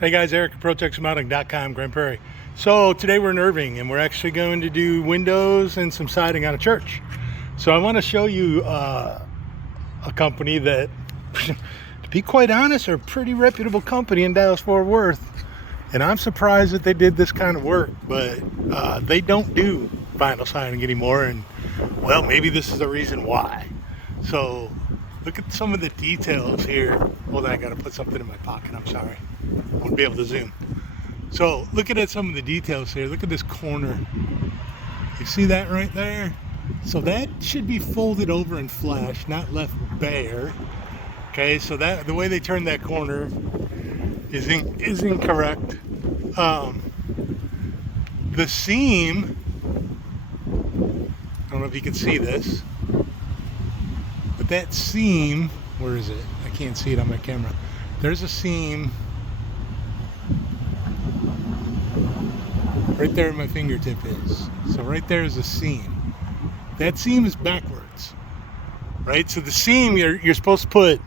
Hey guys, Eric at ProTexRemodeling.com, Grand Prairie. So today we're in Irving and we're actually going to do windows and some siding on a church. So I want to show you a company that, to be quite honest, are a pretty reputable company in Dallas-Fort Worth. And I'm surprised that they did this kind of work, but they don't do vinyl siding anymore. And well, maybe this is the reason why. So look at some of the details here. Hold on, I gotta put something in my pocket, I'm sorry. I won't be able to zoom. So looking at some of the details here, look at this corner. You see that right there? So that should be folded over and flashed, not left bare. Okay, so that the way they turned that corner is incorrect. The seam, I don't know if you can see this, but that seam, where is it? I can't see it on my camera. There's a seam right there where my fingertip is. So right there is a seam. That seam is backwards, right? So the seam, you're supposed to put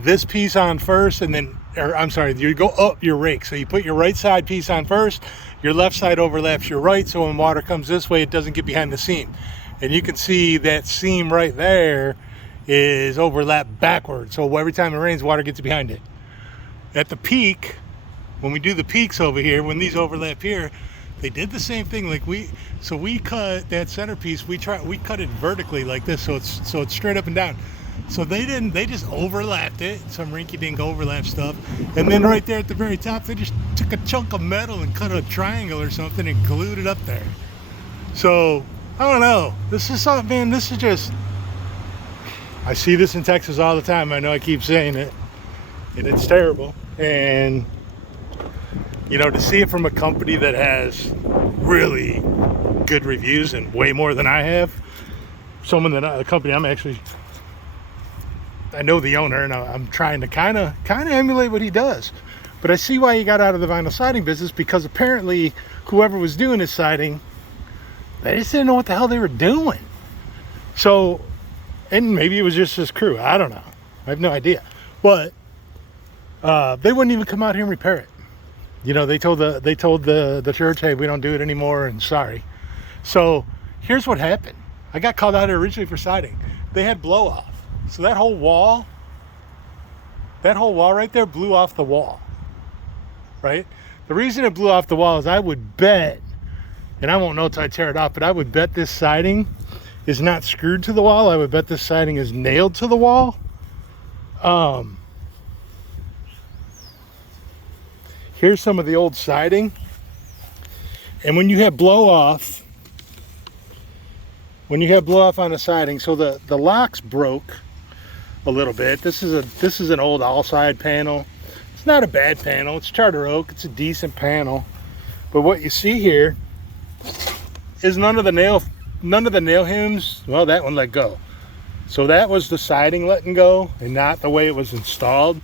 this piece on first, and then, or I'm sorry, you go up your rake. So you put your right side piece on first, your left side overlaps your right, so when water comes this way, it doesn't get behind the seam. And you can see that seam right there is overlapped backwards. So every time it rains, water gets behind it. At the peak, when we do the peaks over here, when these overlap here, they did the same thing. Like we cut that centerpiece, we cut it vertically like this, so it's straight up and down. So they just overlapped it, some rinky-dink overlap stuff, and then right there at the very top, they just took a chunk of metal and cut a triangle or something and glued it up there. So I don't know. This is something, man. This is just, I see this in Texas all the time. I know I keep saying it, and it's terrible. And you know, to see it from a company that has really good reviews and way more than I have, a company I know the owner, and I'm trying to kind of emulate what he does. But I see why he got out of the vinyl siding business, because apparently whoever was doing his siding, they just didn't know what the hell they were doing. So, and maybe it was just his crew. I don't know. I have no idea. But they wouldn't even come out here and repair it. You know, they told the church, hey, we don't do it anymore, and sorry. So here's what happened. I got called out here originally for siding. They had blow off. So that whole wall right there blew off the wall, right? The reason it blew off the wall is, I would bet, and I won't know till I tear it off, but I would bet this siding is not screwed to the wall. I would bet this siding is nailed to the wall. Here's some of the old siding. And when you have blow off on the siding, so the locks broke a little bit. This is an old all side panel. It's not a bad panel. It's Charter Oak. It's a decent panel. But what you see here is none of the nail hems. Well, that one let go. So that was the siding letting go, and not the way it was installed.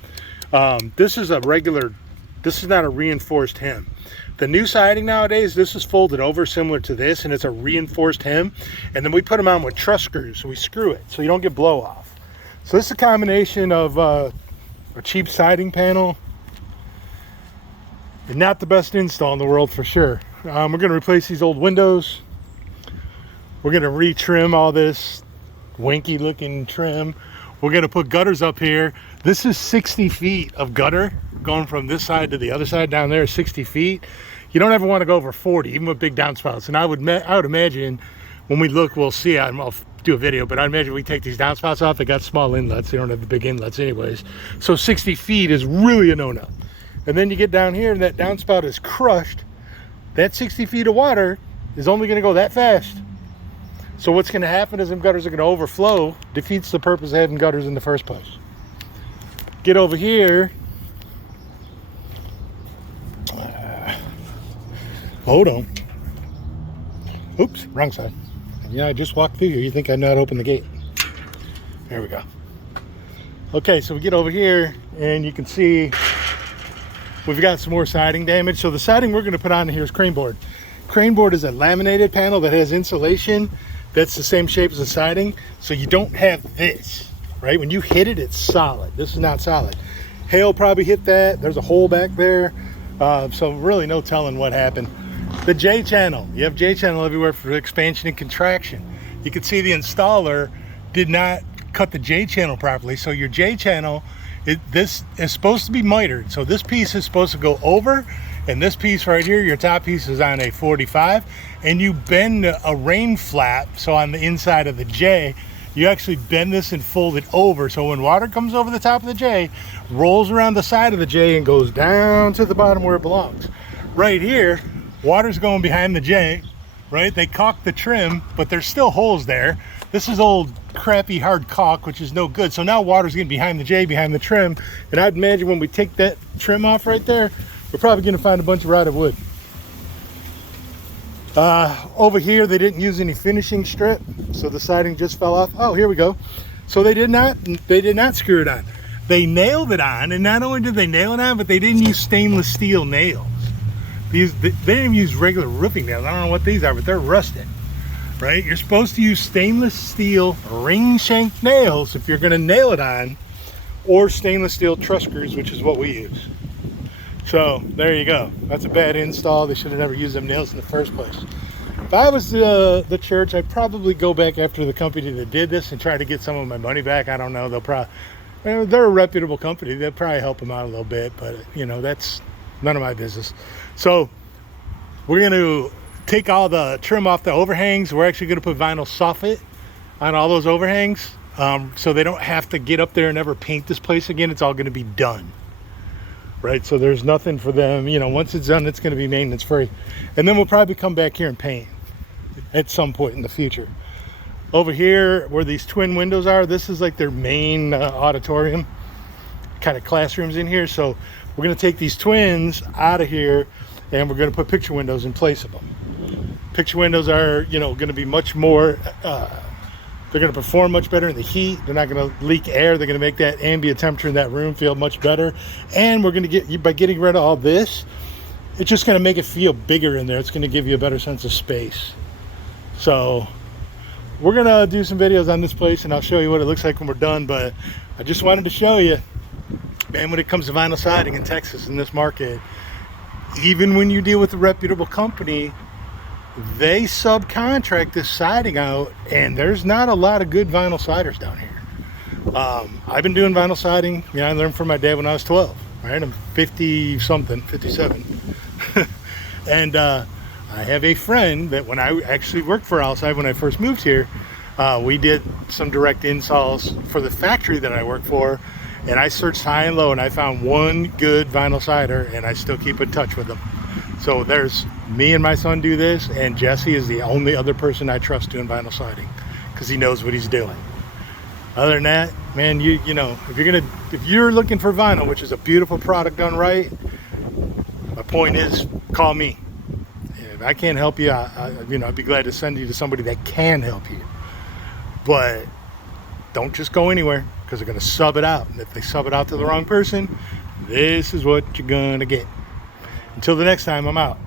This is not a reinforced hem. The new siding nowadays, this is folded over similar to this, and it's a reinforced hem. And then we put them on with truss screws, so we screw it so you don't get blow off. So this is a combination of a cheap siding panel and not the best install in the world for sure. We're going to replace these old windows. We're going to re-trim all this winky looking trim. We're going to put gutters up here. This is 60 feet of gutter going from this side to the other side. Down there is 60 feet. You don't ever want to go over 40, even with big downspouts. And I would imagine when we look, we'll see. I'll do a video, but I imagine we take these downspouts off. They got small inlets. They don't have the big inlets anyways. So 60 feet is really a no-no. And then you get down here and that downspout is crushed. That 60 feet of water is only going to go that fast. So what's going to happen is them gutters are going to overflow. Defeats the purpose of having gutters in the first place. Get over here. Hold on. Oops, wrong side. Yeah, I just walked through here. You think I know how to open the gate. There we go. Okay, so we get over here and you can see we've got some more siding damage. So the siding we're going to put on here is Craneboard. Craneboard is a laminated panel that has insulation that's the same shape as the siding, so you don't have this, right? When you hit it, it's solid. This is not solid. Hail probably hit that. There's a hole back there. So really no telling what happened. The J channel, you have J channel everywhere for expansion and contraction. You can see the installer did not cut the J channel properly. So your J channel, this is supposed to be mitered. So this piece is supposed to go over, and this piece right here, your top piece is on a 45, and you bend a rain flap. So on the inside of the J, you actually bend this and fold it over. So when water comes over the top of the J, rolls around the side of the J and goes down to the bottom where it belongs. Right here, water's going behind the J, right? They caulked the trim, but there's still holes there. This is old crappy hard caulk, which is no good. So now water's getting behind the J, behind the trim. And I'd imagine when we take that trim off right there, we're probably gonna find a bunch of rotted wood. Over here, they didn't use any finishing strip, so the siding just fell off. Oh, here we go. So they did not screw it on. They nailed it on, and not only did they nail it on, but they didn't use stainless steel nails. They didn't even use regular roofing nails. I don't know what these are, but they're rusted, right? You're supposed to use stainless steel ring shank nails if you're gonna nail it on, or stainless steel truss screws, which is what we use. So there you go. That's a bad install. They should have never used them nails in the first place. If I was the church, I'd probably go back after the company that did this and try to get some of my money back. I don't know. They're a reputable company. They'll probably help them out a little bit, but you know, that's none of my business. So we're going to take all the trim off the overhangs. We're actually going to put vinyl soffit on all those overhangs, so they don't have to get up there and ever paint this place again. It's all going to be done. Right, so there's nothing for them, you know, once it's done, it's going to be maintenance free. And then we'll probably come back here and paint at some point in the future. Over here where these twin windows are, this is like their main auditorium, kind of classrooms in here. So we're going to take these twins out of here, and we're going to put picture windows in place of them. Picture windows are, you know, going to be much more they're going to perform much better in the heat. They're not going to leak air. They're going to make that ambient temperature in that room feel much better. And we're going to get, by getting rid of all this, it's just going to make it feel bigger in there. It's going to give you a better sense of space. So we're going to do some videos on this place, and I'll show you what it looks like when we're done. But I just wanted to show you, man, when it comes to vinyl siding in Texas, in this market, even when you deal with a reputable company, they subcontract this siding out, and there's not a lot of good vinyl siders down here. I've been doing vinyl siding, you know, I learned from my dad when I was 12, right? I'm 50 something, 57. And I have a friend that when I actually worked for Outside when I first moved here, we did some direct installs for the factory that I worked for, and I searched high and low, and I found one good vinyl sider, and I still keep in touch with them. So there's me and my son do this, and Jesse is the only other person I trust doing vinyl siding because he knows what he's doing. Other than that, man, you know, if you're looking for vinyl, which is a beautiful product done right, my point is, call me. If I can't help you, I'd be glad to send you to somebody that can help you. But don't just go anywhere, because they're going to sub it out. And if they sub it out to the wrong person, this is what you're going to get. Until the next time, I'm out.